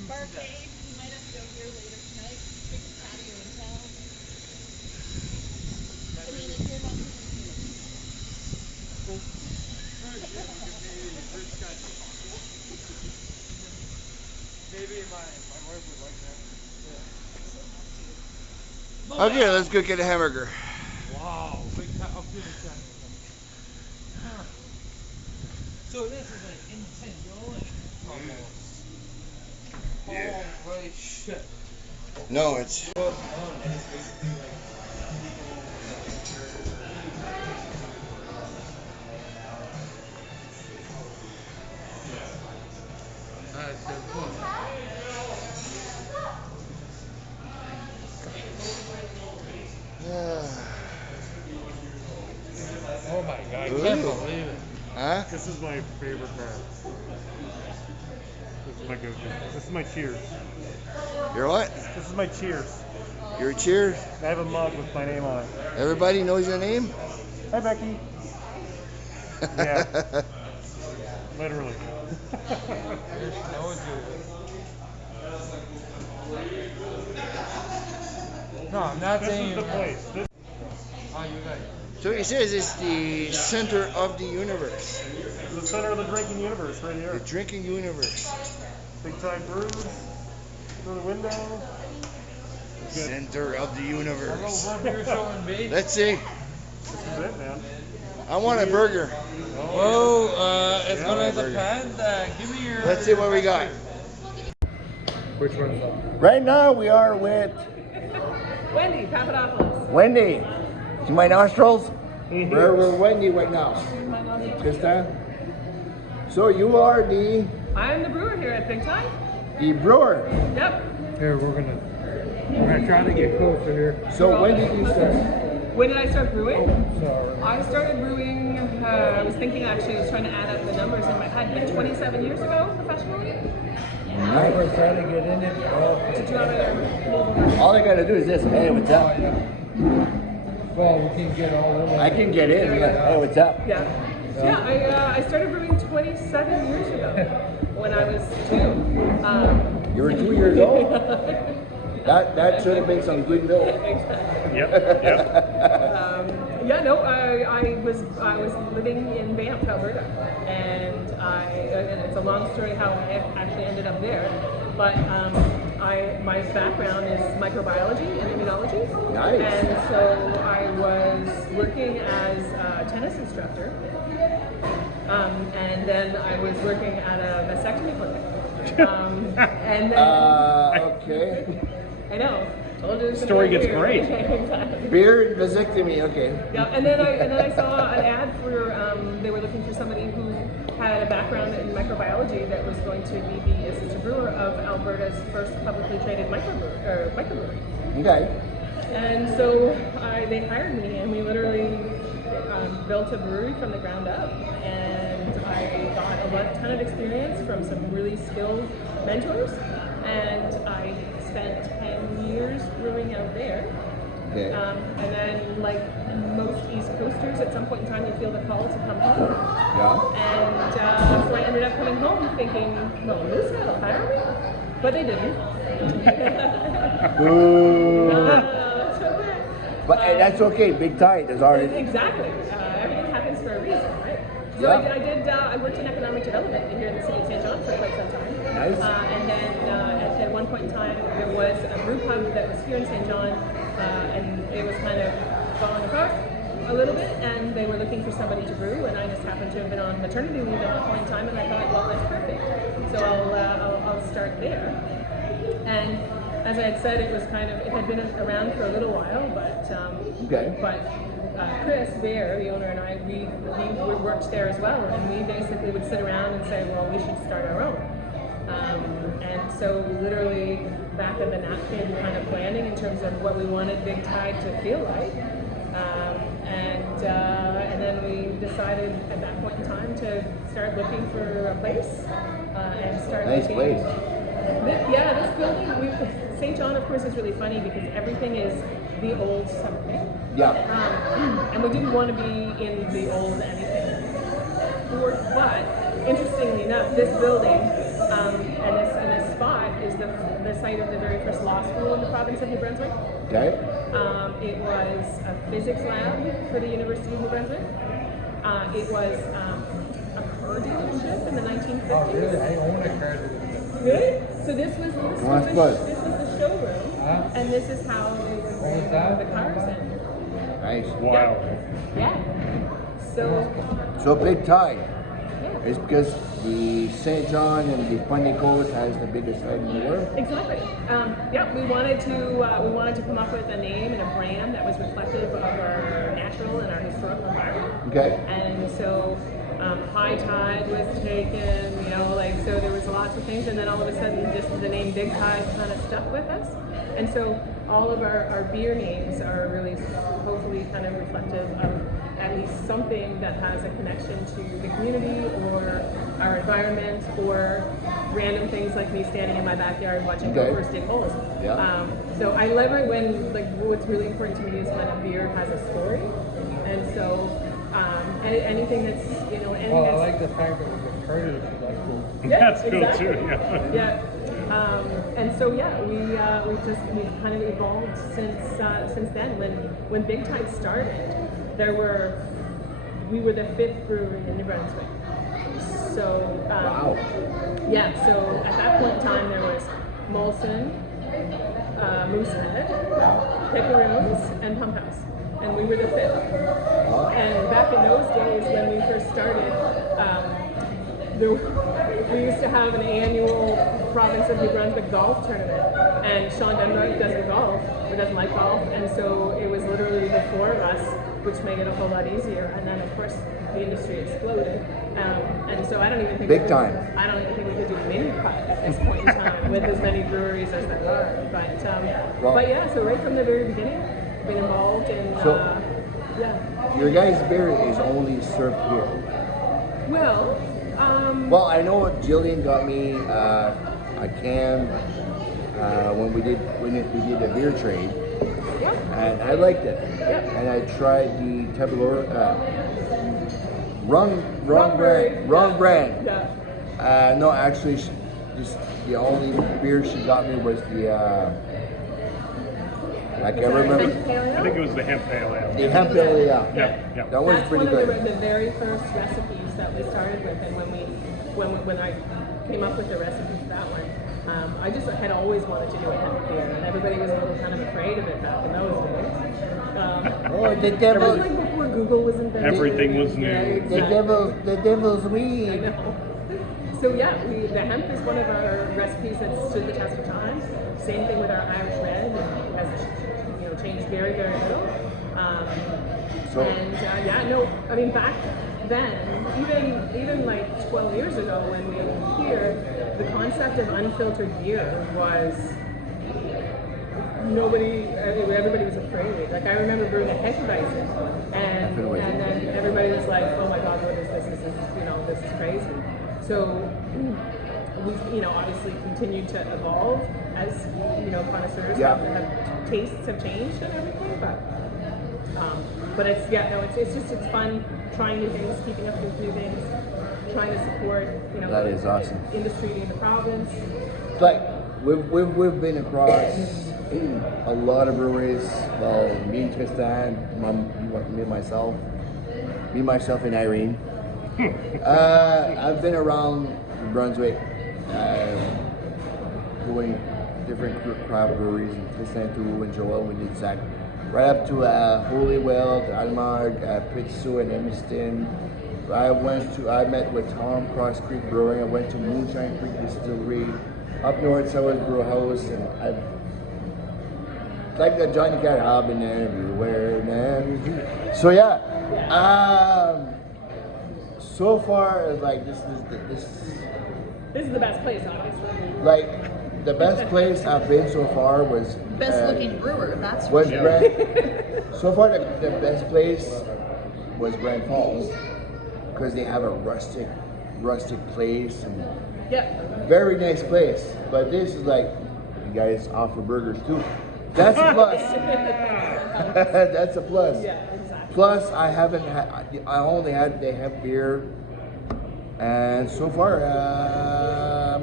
Barcade. You might have to go here later tonight. Biggest patio in town. I mean, if you're not Maybe my wife would like that. Yeah. Okay, let's go get a hamburger. Wow, big time. I'll do this guy. So this is like intentional almost. Yeah. Holy shit. No, it's. That's so cool. Oh my god, I can't believe it. Huh? This is my favorite part. This is my go-to. This is my cheers. You're what? This is my cheers. Your cheers? I have a mug with my name on it. Everybody knows your name? Hi, Becky. Yeah. Literally. There's no dude. No, I'm not This saying is the you're place. This Oh, you guys. So he says it's the center of the universe. is the center of the drinking universe right The here. drinking universe. Bigtide brews. Through the window. Good. Center of the A little universe. one beer showing me. Let's see. This is it, man. I want a burger. Whoa, it's gonna depend. Give me your. Let's see what we got. Which one's up? Right now we are with Wendy, Papadopoulos. Wendy. See my nostrils? We're with Wendy right now. Krista. So you are I'm the brewer here at Bigtide. the brewer. Yep. Here, we're gonna try to get closer here. So when did you start? When did I start brewing? Sorry. I started brewing, I was thinking actually, I was trying to add up the numbers in my head, like 27 years ago professionally. I was trying to get in it. Did you have All I gotta do is this. Hey, what's up? Well, we can get all of I can get in. Like, hey, what's up? Yeah. So yeah, I started brewing 27 years ago when I was 2. You were 2 years old? That should have been some good milk. Yep. Yeah, no, I was living in Banff, Alberta, and and it's a long story how I actually ended up there, but my background is microbiology and immunology. Nice. And so I was working as a tennis instructor, and then I was working at a vasectomy clinic, and then Okay. I know. Told you it's Story gonna gets be great. weird. Exactly. Beard vasectomy. Okay. Yeah, and then I saw an ad for they were looking for somebody who had a background in microbiology that was going to be the assistant brewer of Alberta's first publicly traded microbrewery. Okay. And so they hired me, and we literally built a brewery from the ground up. And I got a ton of experience from some really skilled mentors, and I spent 10 years brewing out there. Okay. And then, like most East Coasters, at some point in time, you feel the call to come home. Yeah. And so I ended up coming home thinking, no, this guy will hire me. But they didn't. Ooh. That's okay. But that's okay. Bigtide is already. Exactly. Everything happens for a reason, right? So Yeah. I worked in economic development here in the city of St. John for quite some time. Nice. And then at one point in time, there was a brew pub that was here in St. John, and it was kind of falling apart a little bit, and they were looking for somebody to brew, and I just happened to have been on maternity leave at that point in time, and I thought, well, that's perfect. So I'll start there. And as I had said, it had been around for a little while, but Okay. Chris Bear, the owner, and I, we worked there as well, and we basically would sit around and say, well, we should start our own. And so literally back of the napkin kind of planning in terms of what we wanted Bigtide to feel like. And then we decided at that point in time to start looking for a place and start Nice looking. place. This building, St. John, of course, is really funny because everything is the old something. Yeah. And we didn't want to be in the old anything. But interestingly enough, this building and this spot is the site of the very first law school in the province of New Brunswick. Okay. It was a physics lab for the University of New Brunswick. It was a car dealership in the 1950s. Oh, really? I own a car dealership. Really? So this was the showroom, and this is how they would bring the cars in. Nice. Wow. Yeah. So Bigtide. Yeah. It's because the St. John and the Funny Coast has the biggest head in the world. Exactly. Yeah, we wanted to come up with a name and a brand that was reflective of our natural and our historical environment. Okay. And so high tide was taken, so there was lots of things, and then all of a sudden just the name Bigtide kind of stuck with us. And so all of our beer names are really hopefully kind of reflective of at least something that has a connection to the community or our environment or random things like me standing in my backyard watching gophers dig holes. Yeah. So I love it when what's really important to me is when a beer has a story, and so anything that's anything Well, I that's like the fact that the car dealership, that's cool. yeah, That's cool exactly. too, yeah. Yeah. And so we've kind of evolved since then. When Bigtide started, we were the 5th brewery in New Brunswick. So Wow. yeah. So at that point in time, there was Molson, Moosehead, Picaroons, and Pump House, and we were the 5th. And back in those days, when we first started, we used to have an annual province of New Brunswick golf tournament, and Sean Denmark doesn't golf, or doesn't like golf, and so it was literally the 4 of us, which made it a whole lot easier. And then of course the industry exploded, and so I don't even think we could do a mini putt at this point in time with as many breweries as there are. But yeah, so right from the very beginning, been involved in yeah. Your guys' beer is only served here. Well, I know Jillian got me a can when we did a beer trade, and I liked it. And I tried the Tabulor, wrong brand. Yeah. No, actually, just the only beer she got me was the I can't remember. I think it was the hemp pale ale. The hemp ale, yeah. Yeah. That was That's pretty one of good. the very first recipes that we started with, and when I came up with the recipe for that one, I just had always wanted to do a hemp beer, and everybody was a little kind of afraid of it back in those days. Oh, the It was devil, like before Google was invented. Everything was new. Yeah, the exactly. devil's I weed. know. So yeah, the hemp is one of our recipes that stood the test of time. Same thing with our Irish Red, it has changed very, very little. I mean back then, even like 12 years ago when we were here, the concept of unfiltered beer was everybody was afraid. Like I remember brewing a Hefeweizen, and then everybody was like, oh my God, what is this? This is crazy. So we obviously continued to evolve as connoisseurs. Tastes have changed and everything, but it's fun trying new things, keeping up with new things, trying to support That is awesome. industry in the province. It's like we've been across a lot of breweries. Well, me and Tristan, me, myself, and Irene. I've been around Brunswick, doing different craft breweries, and Tristan too, and Joel, we did Zach, right up to Holywell, to Almar, Pitsu, and Emerson. I met with Tom Cross Creek Brewing. I went to Moonshine Creek Distillery. Up north, Sellers Brew House, and it's like the Johnny Cat, I've been everywhere, man. So yeah, so far, like this This is the best place, obviously. like the best place I've been so far was Best looking brewer, that's for was sure. so far the best place was Grand Falls, because they have a rustic place and very nice place. But this is like, you guys offer burgers too. That's a plus. That's a plus. Yeah, exactly. Plus, they have beer, and so far, I'm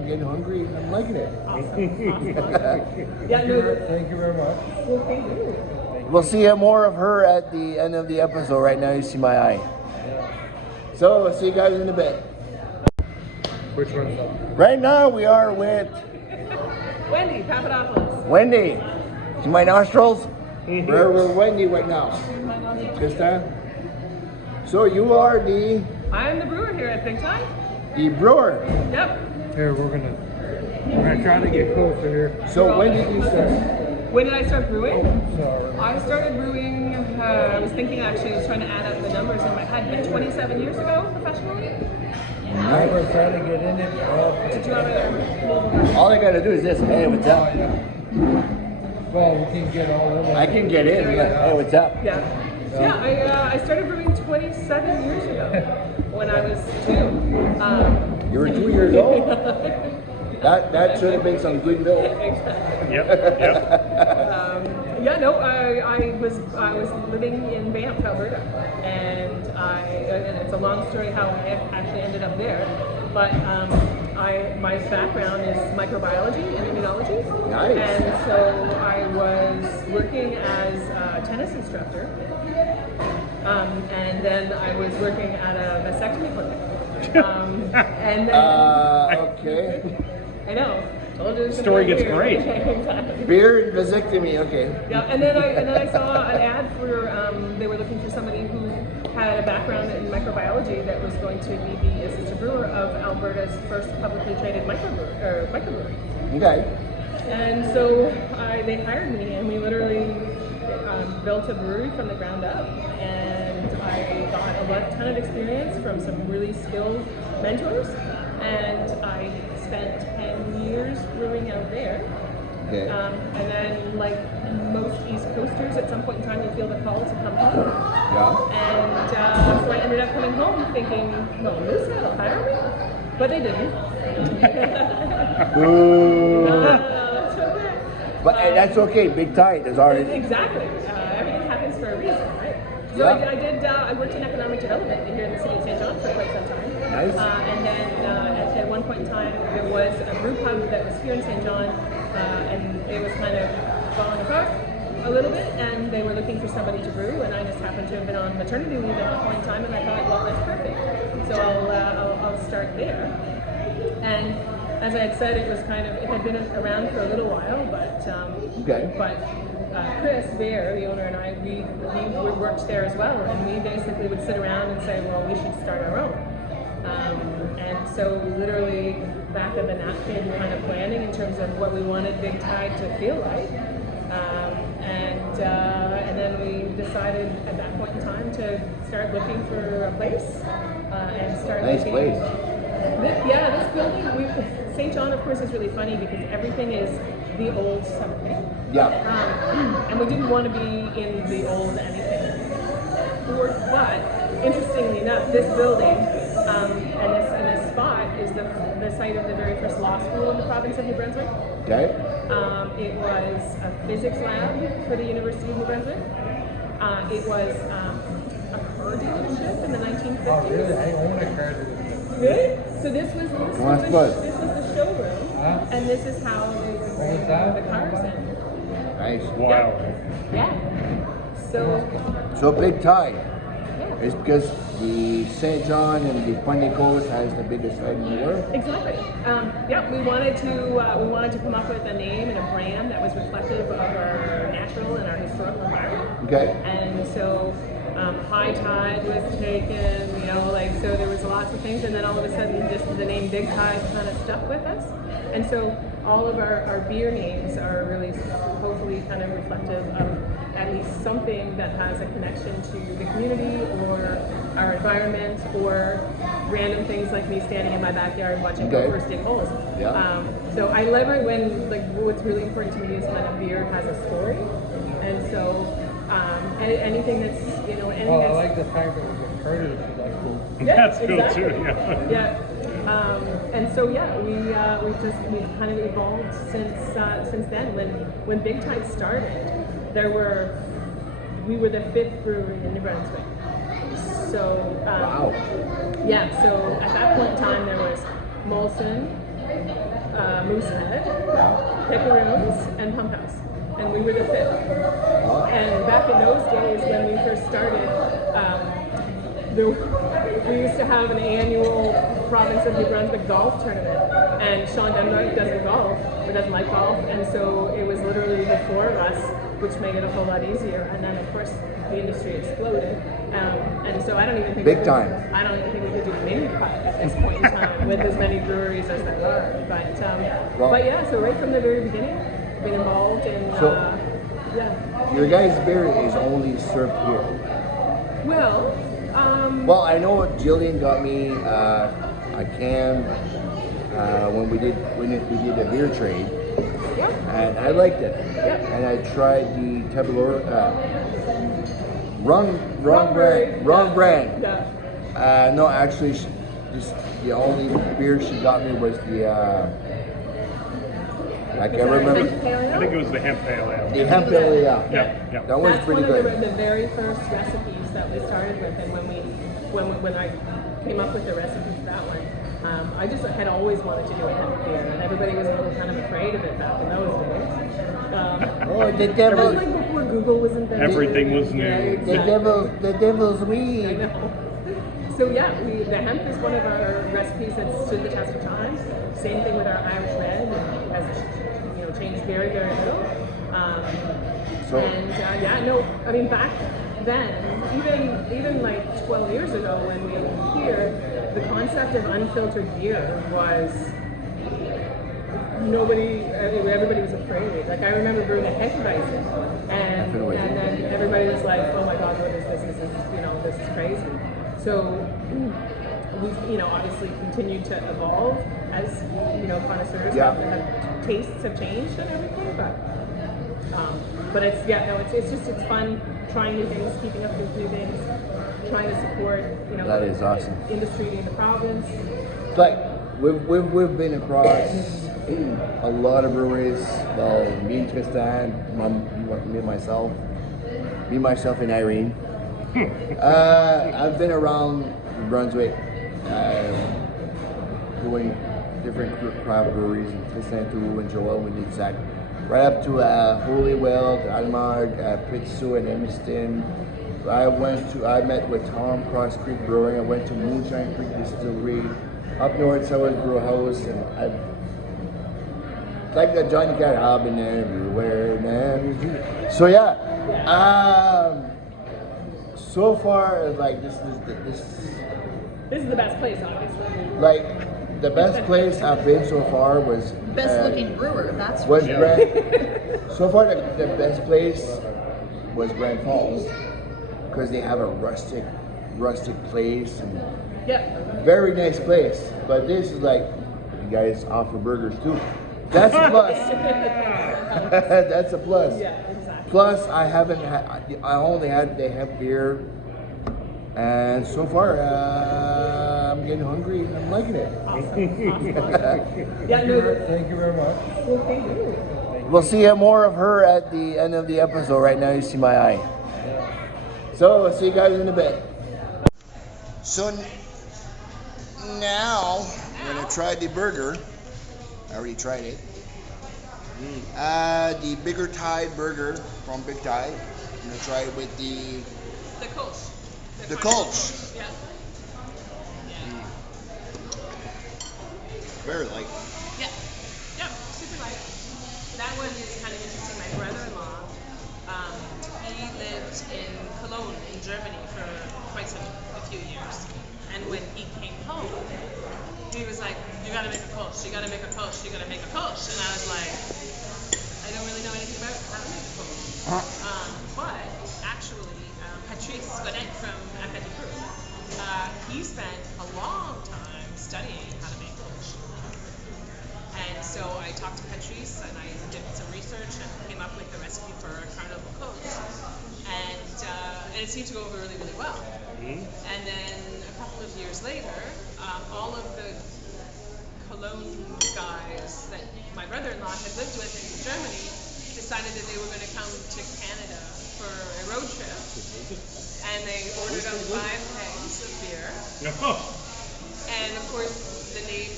getting hungry. I'm liking it. Awesome. Yeah, no, Thank you very much. well, thank you. We'll see more of her at the end of the episode. Right now, you see my eye. So, we'll see you guys in a bit. Which one's up? Right now, we are with Wendy, Papadopoulos. Wendy. See my nostrils? We're with Wendy right now. Krista? So, you are I'm the brewer here at Bigtide. the brewer. Yep. Here, we're gonna try to get closer here. So, when did you start? When did I start brewing? Sorry. I started brewing, I was thinking actually, I was trying to add up the numbers in my head, but 27 years ago professionally. I was trying to get in it. Did you have a All I gotta do is this. Hey, what's up? Well, we can get all of it. I can get in. Like, hey, what's up? Yeah. Yeah, I started brewing 27 years ago when I was 2. You were 2 years old? That should have been some good milk. Yeah, no, I was living in Banff, Alberta, and it's a long story how I actually ended up there, but my background is microbiology and immunology. Nice. And so I was working as a tennis instructor, and then I was working at a vasectomy clinic. And then, Okay. I know. Told you it was gonna Story be gets weird. great. Exactly. Beard vasectomy, okay. Yeah, and then I saw an ad for they were looking for somebody who had a background in microbiology that was going to be the assistant brewer of Alberta's first publicly traded microbrewery. Okay. And so they hired me, and we literally built a brewery from the ground up. And I got a ton of experience from some really skilled mentors, and I spent 10 years brewing out there. Okay. And then, like most East Coasters, at some point in time, you feel the call to come home. Yeah. And so I ended up coming home thinking, no, Moose will hire me. But they didn't. Boo. That's okay. But that's okay. Big tide. There's already. Exactly. Everything happens for a reason, right? So Yeah. I worked in economic development here in the city of St. John for quite some time. Nice. And then at one point in time, there was a brew pub that was here in St. John, and it was kind of falling apart a little bit, and they were looking for somebody to brew, and I just happened to have been on maternity leave at that point in time, and I thought, well, that's perfect. So I'll start there. And as I had said, it had been around for a little while, but Okay. Chris Bear, the owner, and I, we worked there as well, and we basically would sit around and say, well, we should start our own. And so literally back of the napkin kind of planning in terms of what we wanted Bigtide to feel like. And then we decided at that point in time to start looking for a place and start Nice looking. place. This building, St. John, of course, is really funny because everything is the old something. Yeah. And we didn't want to be in the old anything. But interestingly enough, this building and this spot is the site of the very first law school in the province of New Brunswick. Okay. It was a physics lab for the University of New Brunswick. It was a car dealership in the 1950s. Oh, really? I own a car dealership. Really? So this was the showroom, and this is how they would bring the cars in. Nice. Wow. Yeah. So Big Tide. Yeah. It's because the St. John and the Funny Coast has the biggest head in the world. Exactly. We wanted to come up with a name and a brand that was reflective of our natural and our historical environment. Okay. And so High Tide was taken, so there was lots of things, and then all of a sudden just the name Bigtide kind of stuck with us. And so all of our beer names are really hopefully kind of reflective of at least something that has a connection to the community or our environment or random things like me standing in my backyard watching gophers dig holes. Yeah. So I love it when what's really important to me is when a beer has a story, and so anything that's anything I like the fact that it was a car dealership. That's cool. Yeah, That's cool exactly. too, yeah. Yeah. And so we've kind of evolved since then. When Bigtide started, we were the 5th brewery in New Brunswick. So Wow. yeah. So at that point in time, there was Molson, Moosehead, Pickeroons, and Pump House. And we were the fifth. And back in those days when we first started, we used to have an annual province of New Brunswick golf tournament. And Sean Denmark doesn't golf, or doesn't like golf, and so it was literally the four of us, which made it a whole lot easier. And then of course the industry exploded. And so I don't even think Bigtide. I don't even think we could do a mini putt at this point in time with as many breweries as there are. But yeah, so right from the very beginning, been involved in yeah. Your guys' beer is only served here. Well, I know Jillian got me a can when we did a beer trade, and I liked it. And I tried the Tabulor, wrong brand. No, actually, the only beer she got me was the. I can't remember. I think it was the hemp pale ale. The hemp ale, yeah. That was That's pretty one of good. the very first recipes that we started with, and when I came up with the recipe for that one, I just had always wanted to do a hemp beer, and everybody was a little kind of afraid of it back in those days. The devil. It was like before Google was invented. Everything was new. Yeah, exactly. The devil's I weed. know. So yeah, the hemp is one of our recipes that stood the test of time. Same thing with our Irish Red, it has changed very, very little. I mean back then, even like 12 years ago when we were here, the concept of unfiltered beer was everybody was afraid. Like I remember brewing a Hefeweizen, and then everybody was like, oh my God, what is this? This is crazy. So we've obviously continued to evolve as connoisseurs. Tastes have changed and everything, but it's fun trying new things, keeping up with new things, trying to support That is awesome. industry in the province. Like we've been across a lot of breweries. Well, me and Tristan, me, myself, and Irene. I've been around Brunswick doing different craft breweries, and Tristan too, and Joel and Zach, right up to Holywell, Almar, Pitsu, and Emerson. I met with Tom Cross Creek Brewing. I went to Moonshine Creek Distillery. Up north, Sours Brew House, and like the Johnny Cat, I've been everywhere now. So yeah, so far like this is the best place, obviously. Like the best place I've been so far was best looking brewer. That's was for sure. So far the best place was Grand Falls because they have a rustic place and very nice place. But this is like you guys offer burgers too. That's a plus. That's a plus. Yeah, exactly. Plus, I only had they have beer, and so far I'm getting hungry and I'm liking it. Awesome. Thank you very much. Well, thank you. We'll see more of her at the end of the episode. Right now, you see my eye. So, I'll see you guys in a bit. So now I'm gonna try the burger. I already tried it. The Bigtide burger from Bigtide. I'm gonna try it with the Kolsch. The Kolsch. Yeah. Very light. Yeah. Yep. Super light. That one is kind of interesting. My brother-in-law, he lived in Cologne in Germany for a few years, and when he came home, he was like, "You gotta make a Kolsch. You gotta make a Kolsch. You gotta make a Kolsch." And I was like, "I don't really know anything about how to make a Kolsch." But actually, Patrice Godet from Acadie Brew, he spent a long time studying how to make Kolsch. And so I talked to Patrice and I did some research and came up with the recipe for a carnival Kolsch. And it seemed to go over really, really well. And then a couple of years later, all of the Cologne guys that my brother-in-law had lived with in Germany decided that they were going to come to Canada for a road trip. And they ordered up 5 kegs of beer. And of course, the name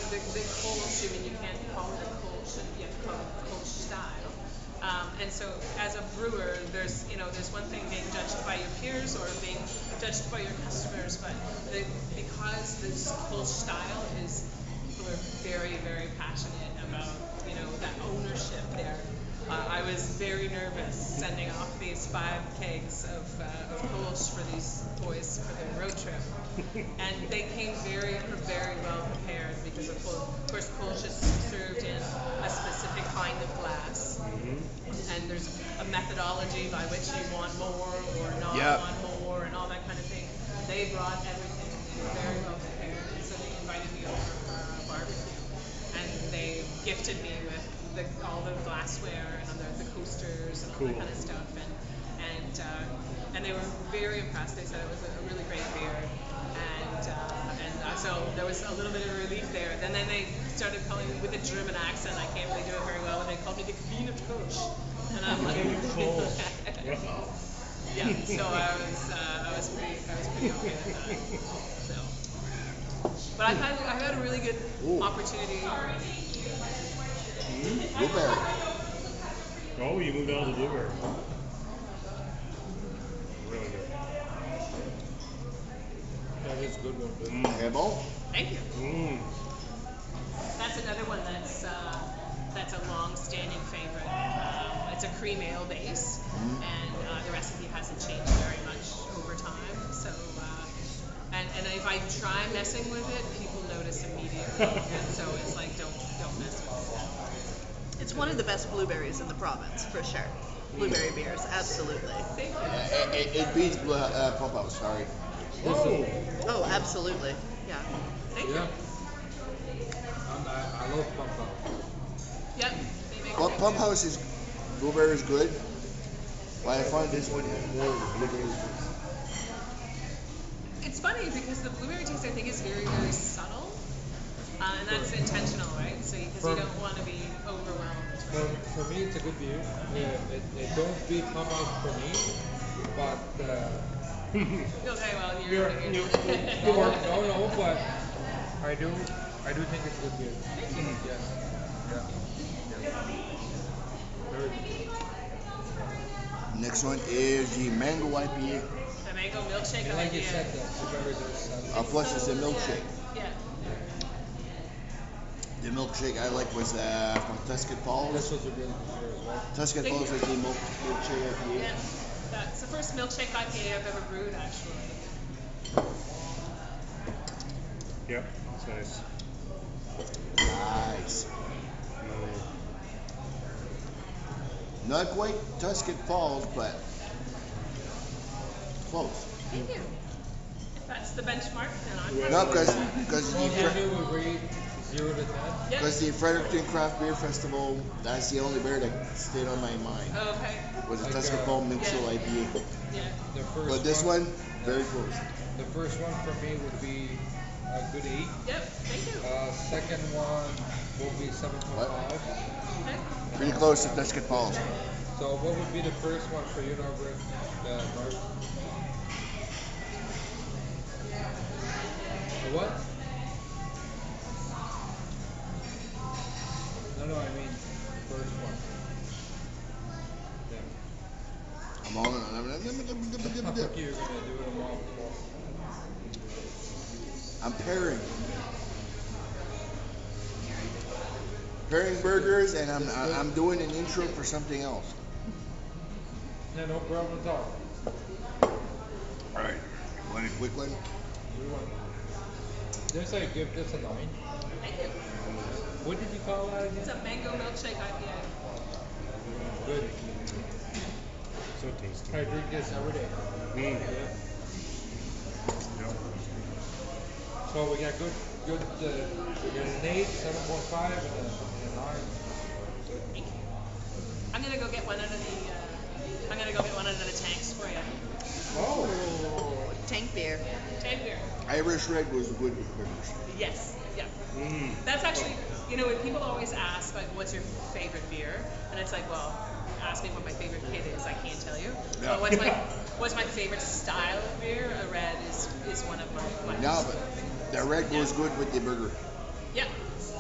the Kolsch, I mean, you can't call it a Kolsch, you have to call it Kolsch style. And so, as a brewer, there's one thing being judged by your peers or being judged by your customers, but because this Kolsch style is, people are very, very passionate about that ownership there. I was very nervous sending off these 5 kegs of Kolsch for these boys for their road trip, and they came very, very well prepared because of course Kolsch is served in a specific kind of glass, and there's a methodology by which you want more or not want more and all that kind of thing. They brought everything. They were very well prepared, and so they invited me over for a barbecue, and they gifted me with all the glassware and the coasters and all that kind of stuff, and they were very impressed. They said it was a really great beer, and so there was a little bit of relief there. And then they started calling me with a German accent. I can't really do it very well, and they called me the Queen of Kolsch, and I'm like, yeah. So I was pretty okay with that. So, but I had a really good opportunity. Blueberry. Oh, you moved on to blueberry. Really good. That is a good one. Hebo? Thank you. That's another one that's a long-standing favorite. It's a cream ale base, and the recipe hasn't changed very much over time. So, and if I try messing with it, people notice immediately, and so it's like don't mess with it. It's one of the best blueberries in the province, for sure. Blueberry beers, absolutely. Thank you. It beats Pump House, sorry. Oh, absolutely. Yeah. Thank you. Yeah. I love Pump House. Yep. They make Well, great Pump beer. House is blueberry is good, but I find this one has more blueberries. It's funny because the blueberry taste, I think, is very, very subtle, and that's intentional, right? So because you don't want to be overwhelmed. For me, it's a good beer. It don't beat Pump House for me, but Okay, well, you're no, but I do think it's a good beer. Thank you. Yes. Yeah. Very good. Next one is the Mango IPA. The mango milkshake. And I like you like said, that remember there's Plus it's a milkshake. Yeah. The milkshake I like was from Tuscan Falls. this was a really good beer as well. Tuscan Thank Falls you. is the milkshake IPA. Yeah. That's the first milkshake IPA I've ever brewed, actually. Yep, that's nice. Nice. Not quite Tuscan Falls, but close. Thank you. If that's the benchmark, then I'm No, happy. because Well, can you rate 0 to 10? Yeah. the Fredericton Craft Beer Festival, that's the only beer that stayed on my mind. Oh, okay. Was the Like, Tuscan Falls Mixed yeah. IPA. Yeah. The first But this one, very close. The first one for me would be a good 8. Yep. Thank you. Second one will be 7.5. Okay. Pretty close to Tuscan Falls. So what would be the first one for you, Norbert? Mark? The what? No, I mean first one. Yeah. I'm all I think you're gonna do them all before. I'm pairing burgers, and I'm doing an intro for something else. Yeah, no problem at all. All right, want a quick one? Just I give this a 9. Thank you. What did you call that It's again? a mango milkshake IPA. Good. So tasty. I drink this every day. Mm. Yeah. Yep. So we got good. We got an 8, 7.5, and a 9. Thank you. I'm gonna go get one out of the tanks for you. Oh. Tank beer. Tank beer. Irish Red was good with burgers. Yes. Yeah. Mm. That's actually, when people always ask, like, what's your favorite beer? And it's like, well, ask me what my favorite kid is, I can't tell you. Yeah. But what's my favorite style of beer? A red is one of my No, but the red goes good with the burger. Yeah.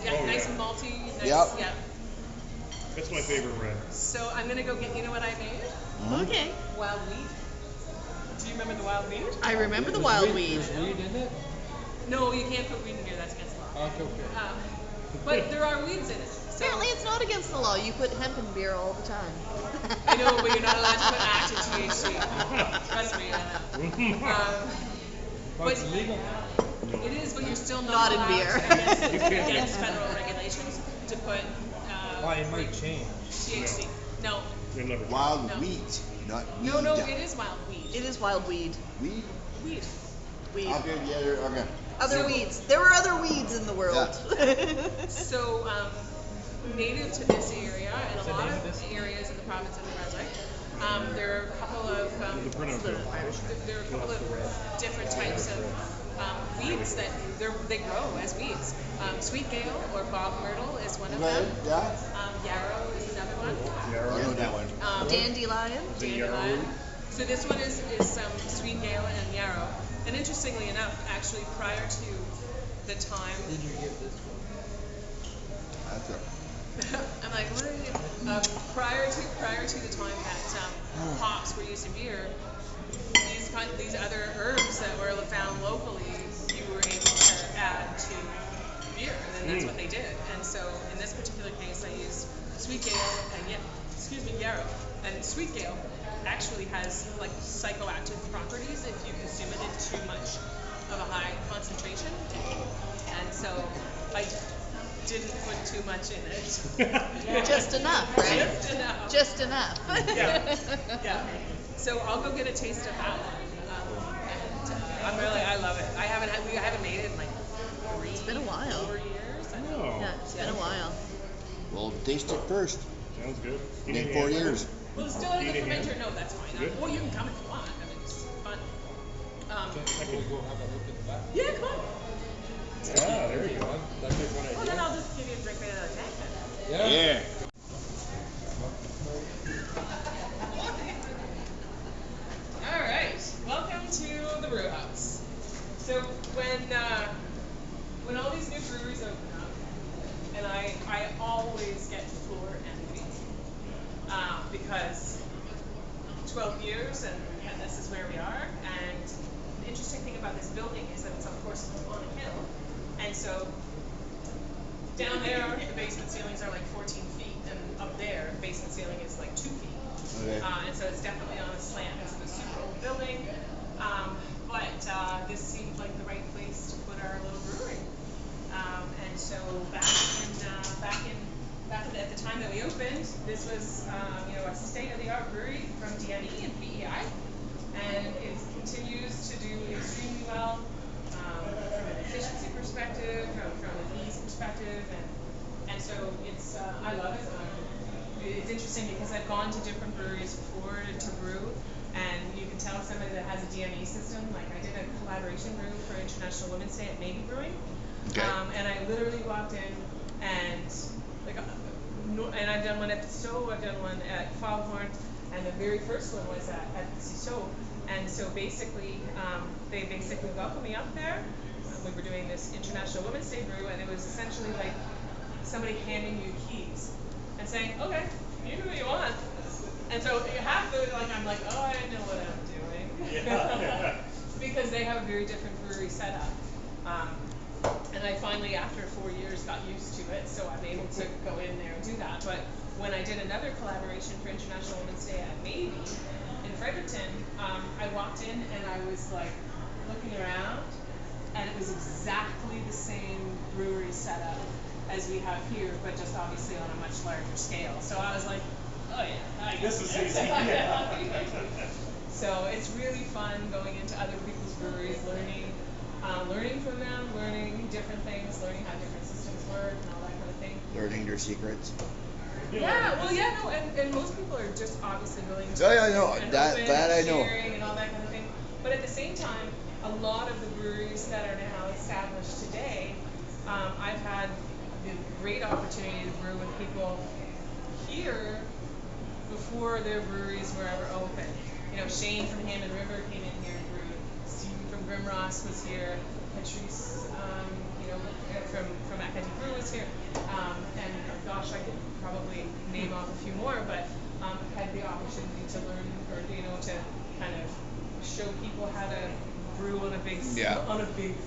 Nice. Yep. Yeah. That's my favorite red. So I'm gonna go get. You know what I made? Okay. Wild weed. Do you remember the wild weed? I remember the wild weed. weed. There's weed in it? No, you can't put weed in here. That's against the law. Okay. But there are weeds in it. So Apparently, it's not against the law. You put hemp in beer all the time. I know, but you're not allowed to put active THC. Trust me. But it's legal. It is, but you're still Not in allowed beer. against federal regulations to put Well, it might change. THC. No. You'll never. Wild No. wheat, not weed. No, it is wild weed. It is wild weed. Weed? Weed. Weed. Okay, yeah, okay. Other weeds. There were other weeds in the world. So, native to this area and What's a the lot name of of this? areas in the province of New Brunswick, there are a couple of The printout the bill. Irish. there are a couple of different types of weeds that they grow as weeds. Sweet gale or bog myrtle is one of Okay, them. yeah. Yarrow is another one. I know that one. Dandelion. Dandelion. So this one is sweet gale and yarrow. And interestingly enough, actually prior to the time, Did you get this one? That's it. I'm like, what are you? Prior to the time that hops were used in beer, these other herbs that were found locally, you were able to add to beer, and then that's what they did. And so in this particular case, I used sweet gale and yarrow. And sweet gale actually has like psychoactive properties if you consume it in too much of a high concentration. And so I didn't put too much in it. Just enough, right? Just enough. Just enough. Yeah. So I'll go get a taste of that one. I love it. I haven't made it in like It's been a while. 4 years. I know. Oh, Yeah, it's been a while. Well, taste it first. sounds good. You In need 4 a hamburger? years. Well, it's still in the Eat it here? fermenter. No, that's fine. Good. Well, you can come if you want. I mean, it's fun. Can we go have a look at the back? Yeah, come on. Yeah, there you go. That's a good Well, idea. then I'll just give you a drink right out of the tank then. Yeah. All right, welcome to the brew house. So when all these new breweries open up, and I always get floor envy because 12 years and this is where we are. And the interesting thing about this building is that it's of course on a hill, and so down there the basement ceilings are like 14 feet, and up there the basement ceiling is like 2 feet. Okay. And so it's definitely on a slant. It's a super old building, but this seemed like the right place to put our little brewery. And so back at the time that we opened, this was a state-of-the-art brewery from DNE and PEI, and it continues to do extremely well from an efficiency perspective, from an ease perspective, and so it's I love it. It's interesting because I've gone to different breweries before to brew, and you can tell somebody that has a DME system. Like I did a collaboration brew for International Women's Day at Maybe Brewing, Okay. and I literally walked in and and I've done one at the Stowe, I've done one at Foghorn, and the very first one was at the Stowe. And so basically, they basically welcomed me up there. We were doing this International Women's Day brew, and it was essentially like somebody handing you keys and saying, okay, you do what you want. And so you have to, I'm like, oh, I know what I'm doing. Yeah. Because they have a very different brewery setup. And I finally, after 4 years, got used to it, so I'm able to go in there and do that. But when I did another collaboration for International Women's Day at Maybe in Fredericton, I walked in and I was like looking around, and it was exactly the same brewery setup as we have here, but just obviously on a much larger scale. So I was like, oh yeah, This is easy. So it's really fun going into other people's breweries, learning from them, learning different things, learning how different systems work and all that kind of thing. Learning their secrets. And most people are just obviously willing to Yeah, I know. and That- open that and I know. sharing and all that kind of thing. But at the same time, a lot of the breweries that are now established today, I've had the great opportunity to brew with people here before their breweries were ever open. Shane from Hammond River came in here and brewed. Stephen from Grimross was here. Patrice, from Acadie Brew was here. And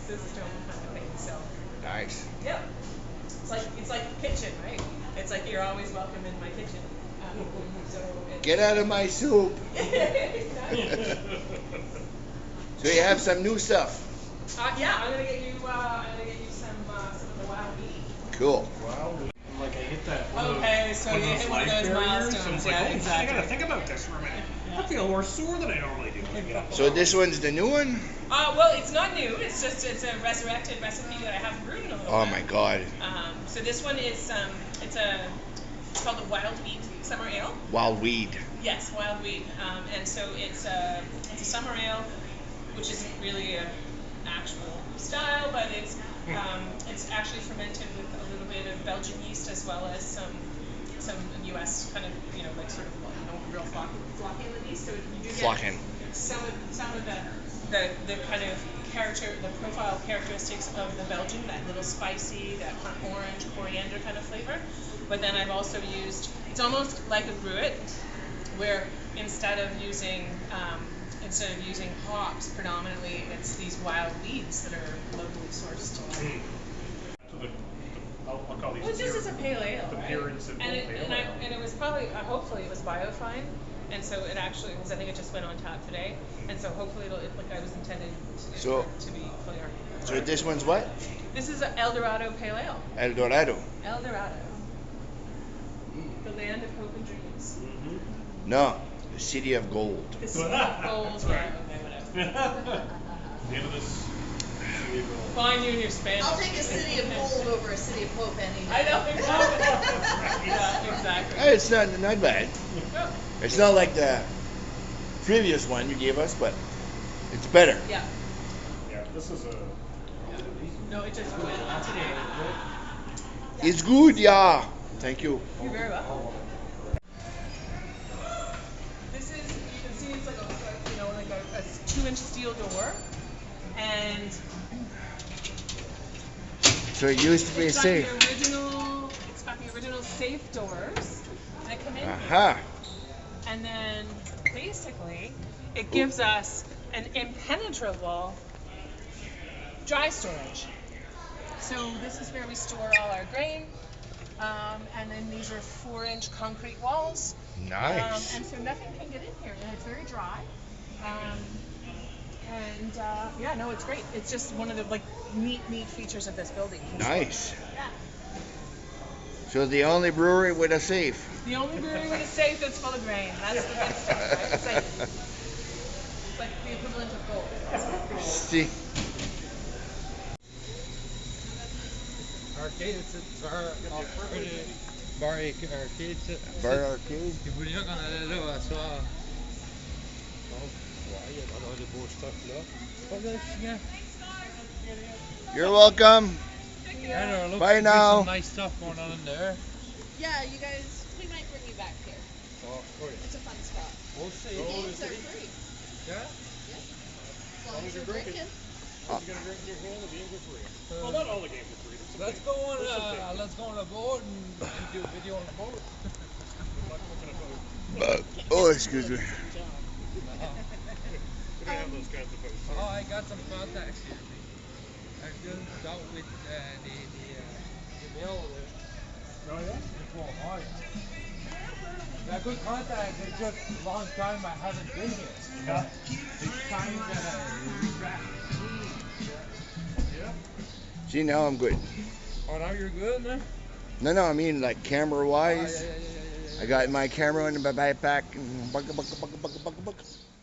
stone kind of thing. So Nice. yeah, it's like a kitchen, right? It's like you're always welcome in my kitchen. So Get out of my soup. So you have some new stuff. Yeah, I'm gonna get you some of the wild meat. Cool. Wow. Like I hit that. Okay, so you hit one of those milestones. Yeah, exactly. I gotta think about this for a minute. I feel more sore than I normally do. So this one's the new one? Well, it's not new. It's a resurrected recipe that I haven't brewed in a little Oh while. my God. So this one is it's called the Wild Weed Summer Ale. Wild weed. Yes, wild weed. And so it's a summer ale, which isn't really an actual style, but it's actually fermented with a little bit of Belgian yeast as well as some U.S. kind of like sort of real flocking yeast. So you do get Flocking. some of the kind of the profile characteristics of the Belgian, that little spicy, that kind of orange coriander kind of flavor. But then I've also used, it's almost like a gruit, where instead of using hops predominantly, it's these wild weeds that are locally sourced. So I'll call these. Well, just as a pale ale, The right? pure and simple and pale ale. it was probably, hopefully it was biofine, and so it actually, because I think it just went on tap today, and so hopefully like I was intended to be clear. So this one's what? This is an El Dorado Pale Ale. El Dorado. El Dorado. The land of hope and dreams. No, the city of gold. The city of gold. Yeah, okay, whatever. The end of this. Well, I knew your Spanish. I'll take a city of gold over a city of hope any day. I know, exactly. Yeah, exactly. It's not bad. Oh, It's not like the previous one you gave us, but it's better. yeah. Yeah, this is a. No, it just went on today. It's good, yeah. Thank you. You're very welcome. This is, you can see it's like a 2-inch steel door, and So it used to be it's safe. got the original safe doors that come in. Aha. And then basically it gives us an impenetrable dry storage. So this is where we store all our grain, and then these are 4-inch concrete walls. Nice. And so nothing can get in here, and it's very dry. Yeah, no, it's great. It's just one of the neat features of this building. Nice. Yeah. So the only brewery with a safe. The only brewery with a safe that's full of grain. That's the good stuff, right? It's like the equivalent of gold. See. Arcade, it's bar arcade. Bar arcade. Tu voulais qu'on allait là à soir. Donc, ouais, il y a alors de beaux stocks là. Pas de chiant. You're welcome. Look, Bye there's now. Some nice stuff going on in there. Yeah, you guys, we might bring you back here. Oh, great. It's a fun spot. We'll see. Games are free. Yeah? As long as you're drinking. If you're gonna drink your hand, the games are free. Well, not all the games are free. Let's go on a boat and do a video on the boat. Oh, excuse me. We don't have those kinds of boats. Oh, I got some contacts here. I just dealt with the mail there. Oh yeah? Before Hawaii. Got good contacts. It's just a long time I haven't been here. Yeah. It's time that I retract. Yeah. See, now I'm good. Oh, now you're good, man? No, I mean like camera wise. I got my camera in my backpack. And buck.